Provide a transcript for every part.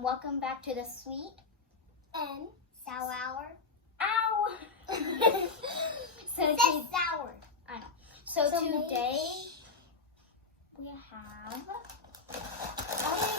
Welcome back to the sweet and sour hour. Ow! So It says sour. I know. So today we have a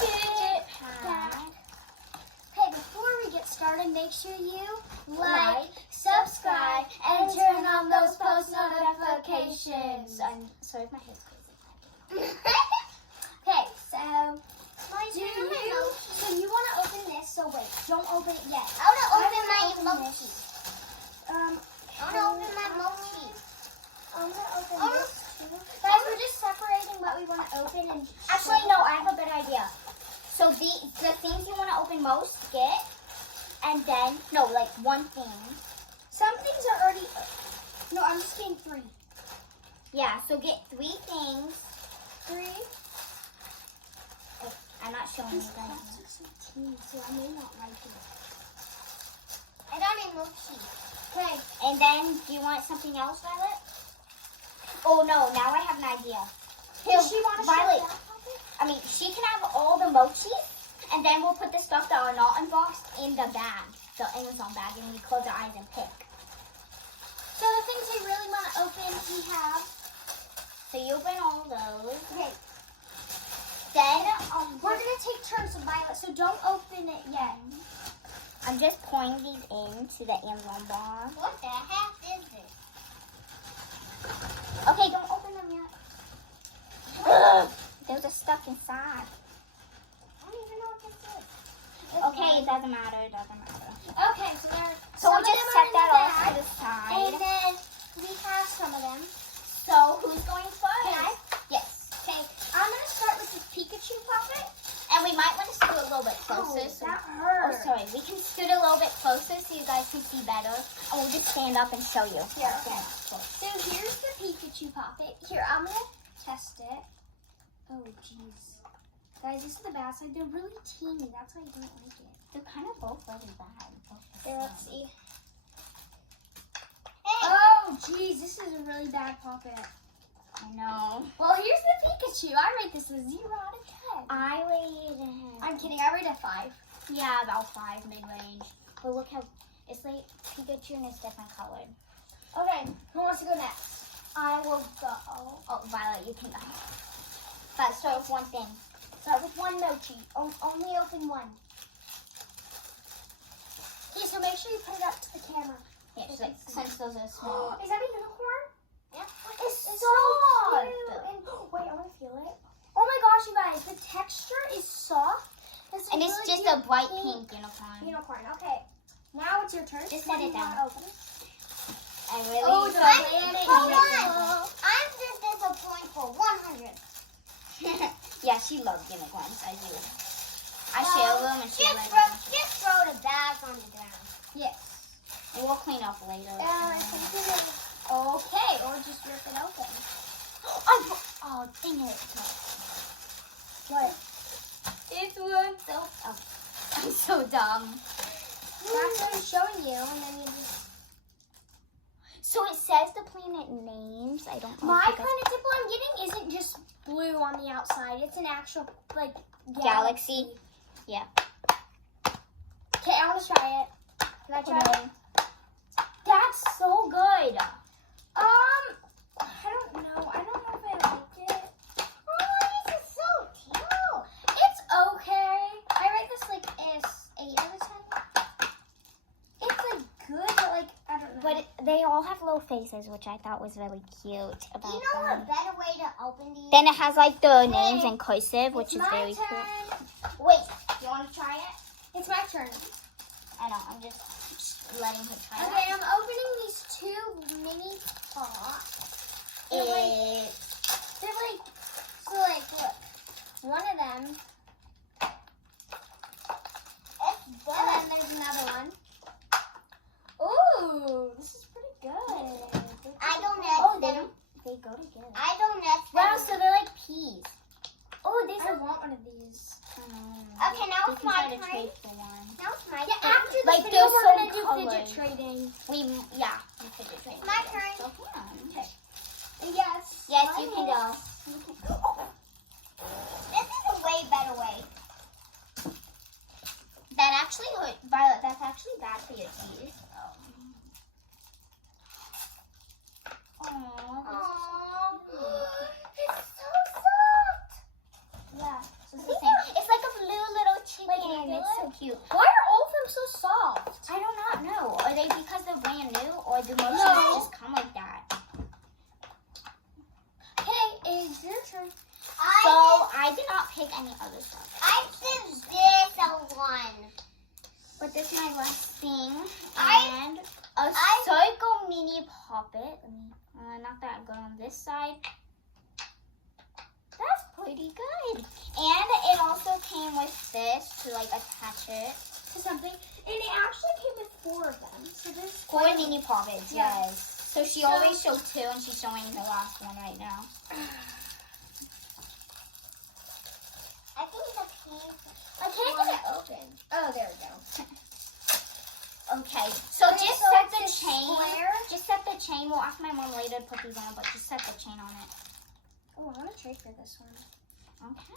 fidget pad. Hey, before we get started, make sure you like, subscribe, and turn on those post notifications. I'm sorry if my hair's crazy. Okay, so you want to open this? So wait, don't open it yet. I want to open my mochi. I want to open my mochi. I'm gonna open this. Guys, we're just separating what we want to open and. Actually, no, I have a better idea. So the things you want to open most, get, and then like one thing. Some things are already. No, I'm just getting 3. Yeah, so get 3 things. 3. Oh, I'm not showing you These guys. plastics are teeny, so I may not like it. I got a mochi. Okay. And then, do you want something else, Violet? Oh no, now I have an idea. Does she want to Violet, share that pocket? I mean, she can have all the mochi, and then we'll put the stuff that are not unboxed in the bag, the Amazon bag, and we close our eyes and pick. So the things we really want to open, we have. So you open all those. Okay. Then, We're gonna take turns with Violet, so don't open it yet. I'm just pouring these into the Amazon box. What the heck is this? Okay, don't open them yet. Ugh, those are stuck inside. I don't even know what this is. Okay, it doesn't matter. It doesn't matter. Okay, so there. So we'll just set that off to the And side. then we have some of them. So who's going first? Can I? Yes. Okay, I'm gonna start with this Pikachu puppet. And we might want to scoot a little bit closer. That Oh, hurts. sorry. We can scoot a little bit closer so you guys can see better. And we'll just stand up and show you. Here, okay. So here's the Pikachu puppet. Here, I'm gonna test it. Oh, jeez. Guys, this is the bad side. They're really teeny. That's why I don't like it. They're kind of both really bad. Here, let's see. Oh, jeez. This is a really bad puppet. I know. Well, here's the Pikachu. I rate this a 0 out of 10. I rated him. I'm kidding. I rate a 5. Yeah, about 5 mid-range. But look how it's like Pikachu and it's different colored. Okay, who wants to go next? I will go. Oh, Violet, you can go. But start with one thing. Start with one mochi. Only open one. Okay, so make sure you put it up to the camera. Yes, like, since those are small. Is that a unicorn? Yeah. It's so soft. cute. And, wait, I want to feel it. Oh my gosh, you guys, the texture is soft. And it's really just cute a bright pink unicorn. unicorn. Okay, now it's your turn. Just What set do it you want down. to open? I really Oh, so hold on. I'm just disappointed for 100. Yeah, she loves unicorns. I do. I share them and she loves them. Just throw the bag on the ground. Yes. And we'll clean up later. Okay, or just rip it open. Oh, dang it. What? It was so... Oh, I'm so dumb. That's what I'm showing you, and then you just... So it says the planet names. I don't know. My if you guys- planet tipple I'm getting isn't just blue on the outside. It's an actual, like, Galaxy. Yeah. Okay, I want to try it. Can I try it? That's so good. I don't know. I don't know if I like it. Oh, this is so cute. It's okay. I rate this like as 8 out of 10. It's like good, but like I don't know. But they all have little faces, which I thought was really cute about you know them. a better way to open these? Then it has like the names in cursive, which is my very turn. cute. Wait, you want to try it? It's my turn. I know, I'm just letting her try Okay, I'm opening these 2 mini pots. They're like, so like, look. One of them. And then there's another one. Ooh, this is pretty good. They go together. I don't know. Wow, so they're like peas. Oh, I want one of these. Okay, now it's my turn. Trade for one. Now it's my turn. After the Like, video, they're we're so going to do colored. fidget trading. We fidget trade. My turn. So, yeah. Okay. Yes. Yes, mine you can is. go. This is a way better way. actually bad for your teeth. Aww. It's so soft. Yeah. It's the same. It's like a blue little chicken. It's so cute. Why are all of them so soft? I do not know. Are they because they're brand new, or do most No. of them just come like that? Okay, it's your turn. So I did not pick any other stuff. I did this one. But this is my last thing. I- And a circle mini puppet. Let me not that good on this side. That's pretty good. And it also came with this to like attach it. To something, and it actually came with 4 of them. So this 4 mini puppets, Yeah. yes. So she always showed 2 and she's showing the last one right now. I think it's a piece. I can't get it open. Oh, there we go. Okay, so Okay, just so set it's the this chain. square? Just set the chain. We'll ask my mom later to put these on, but just set the chain on it. Oh, I want to trade for this one. Okay,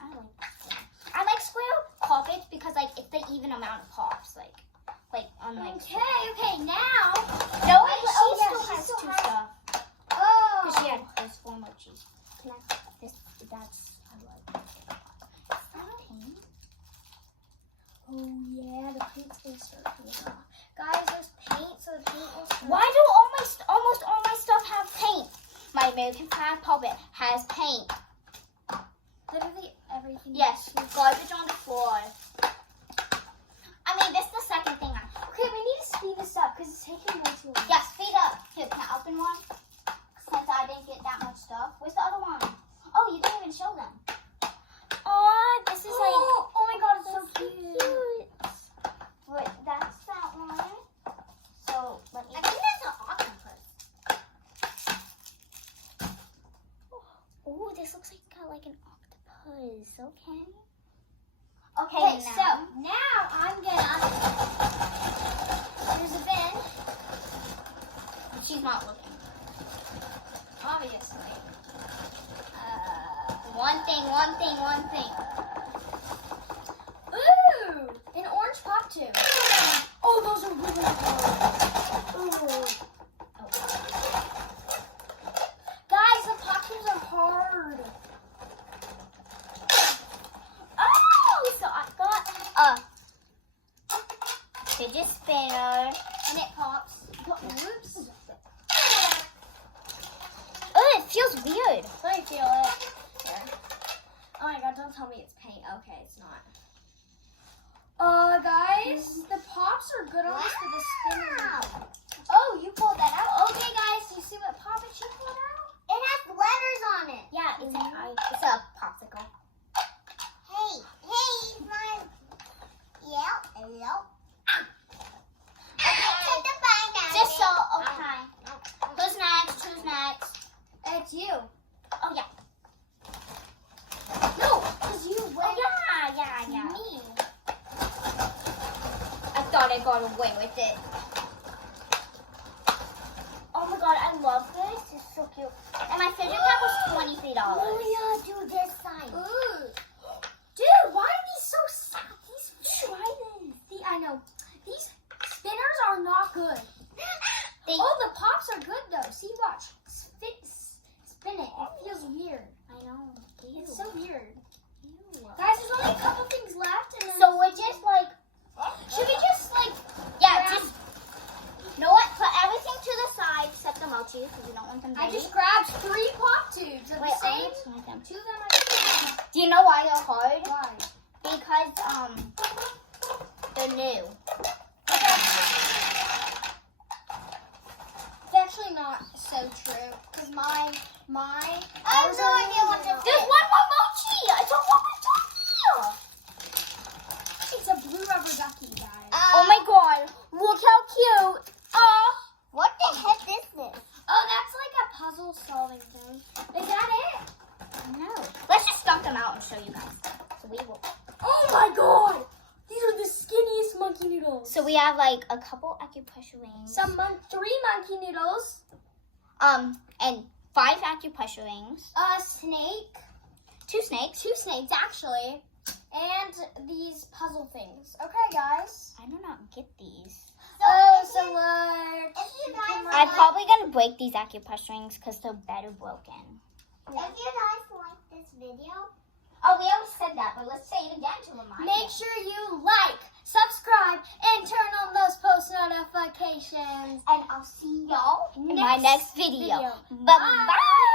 I like square. I like square puppets because like it's the even amount of pops, like unlike. Okay, now. No, Wait, she oh, yeah, still she has still 2 has- stuff. Oh. Cause she had those 4 mochis. Can I? That's I like. Is that paint? Oh yeah, the paint's gonna start coming off. Guys, there's paint, so the paint will start. Why do almost all my stuff have paint? My American flag puppet has paint. Literally everything. Yes, garbage on the floor. I mean, this is the second thing I. Okay, we need to speed this up because it's taking way too long. Yeah, speed up. Here, can I open one? Since I didn't get that much stuff. Where's the other one? Oh, you didn't even show them. Oh, this is like. Oh my god, it's so cute. Wait, that's that one. So let me. I think that's an octopus. Oh, this looks like an octopus. Okay. Okay, so now I'm gonna. There's a bin. She's not looking. Obviously. One thing. Ooh! An orange pop tube. Oh, those are really hard. Ooh. Guys, the pop tubes are hard. Oh, so I got a fidget spinner. And it pops. Whoops. Oh, it feels weird. Let me feel it. Here. Oh my god, don't tell me it's paint. Okay, it's not. Guys, the pops are good on this for the spinner. Oh, you pulled that out? Okay, guys, you see what poppet she pulled out? It has letters on it. Yeah, it's a popsicle. Hey, my. Yeah, hello. Just so, okay. Who's next? It's you. Oh, yeah. No, because you went. Oh, yeah. Me. I thought I got away with it. Oh my god, I love this. It's so cute. And my fidget pack was $23. Lilia, do this side. Ooh. Dude, why are these so sad? Try this. I know. These spinners are not good. Oh, the pops are good though. See, watch. Spin it. It feels weird. I know. Ew. It's so weird. Ew. Guys, there's only a couple things left. And then So we're just like, should we just like, yeah, grab- just, you know what? Put everything to the side except the mochi because we don't want them I dirty. just grabbed 3 pop tubes of Wait, the same. I'll make them. 2 of them are Do you know why they're hard? why? Because they're new. It's actually not so true because my. I have no idea what this is. There's one more mochi. It's a rubber ducky. It's a blue rubber ducky, guys. Oh my god! Look how cute. What the heck is this? Oh, that's like a puzzle solving thing. Is that it? No. Let's just dump them out and show you guys. So we will. Oh my god! These are the skinniest monkey noodles. So we have like a couple acupressure rings. 3 monkey noodles. And 5 acupressure rings. A snake. 2 snakes. 2 snakes, actually. and these puzzle things. Okay, guys. I do not get these. So Lord. If you guys I'm probably gonna break these acupressure rings because they're better broken. Yeah. If you guys like this video, oh, we always said that, but let's say it again to remind Make sure you like, subscribe, and turn on those post notifications. And I'll see y'all in my next video. video. Bye.